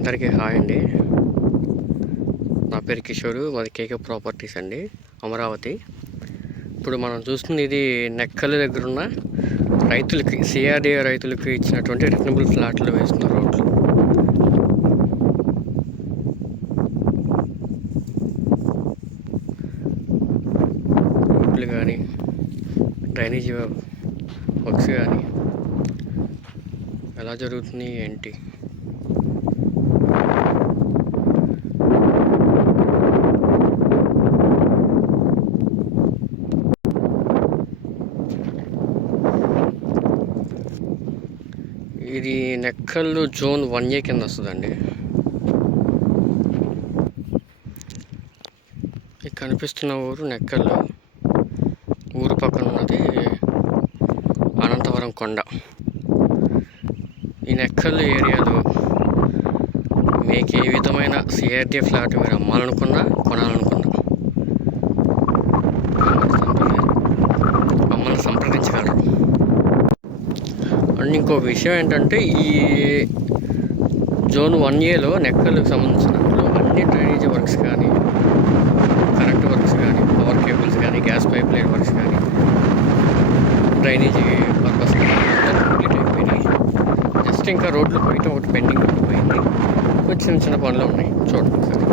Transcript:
అందరికీ హాయ్ అండి. నా పేరు కిషోరు, మాది కేకే ప్రాపర్టీస్ అండి, అమరావతి. ఇప్పుడు మనం చూస్తుంది ఇది నెక్కల్ దగ్గర ఉన్న రైతులకి, సిఆర్డీఏ రైతులకి ఇచ్చినటువంటి రిటర్నబుల్ ఫ్లాట్లు వేస్తున్న రోడ్లు. రోడ్లు కానీ, డ్రైనేజీ వర్క్స్ కానీ ఎలా జరుగుతుంది ఏంటి? ఇది నెక్కల్ జోన్ 1A కింద వస్తుందండి. ఇది కనిపిస్తున్న ఊరు నెక్కల్. ఊరు పక్కన ఉన్నది అనంతవరం కొండ. ఈ నెక్కల్ ఏరియాలో మీకు ఏ విధమైన సిఆర్డీఏ ఫ్లాట్ మీరు అమ్మాలనుకున్నా, కొనాలనుకున్నా మమ్మల్ని సంప్రదించగలరు. అండ్ ఇంకో విషయం ఏంటంటే, ఈ జోన్ 1Aలో నెక్కల్కి సంబంధించినట్లు అన్ని డ్రైనేజీ వర్క్స్ కానీ, కరెంట్ వర్క్స్ కానీ, పవర్ కేబుల్స్ కానీ, గ్యాస్ పైప్ లైన్ వర్క్స్ కానీ, డ్రైనేజీ పర్పస్ కానీ కంప్లీట్ అయిపోయినాయి. జస్ట్ ఇంకా రోడ్లు పోయితే ఒకటి పెండింగ్ ఉండిపోయింది. కొంచెం చిన్న పనులు ఉన్నాయి, చూడండి సరే.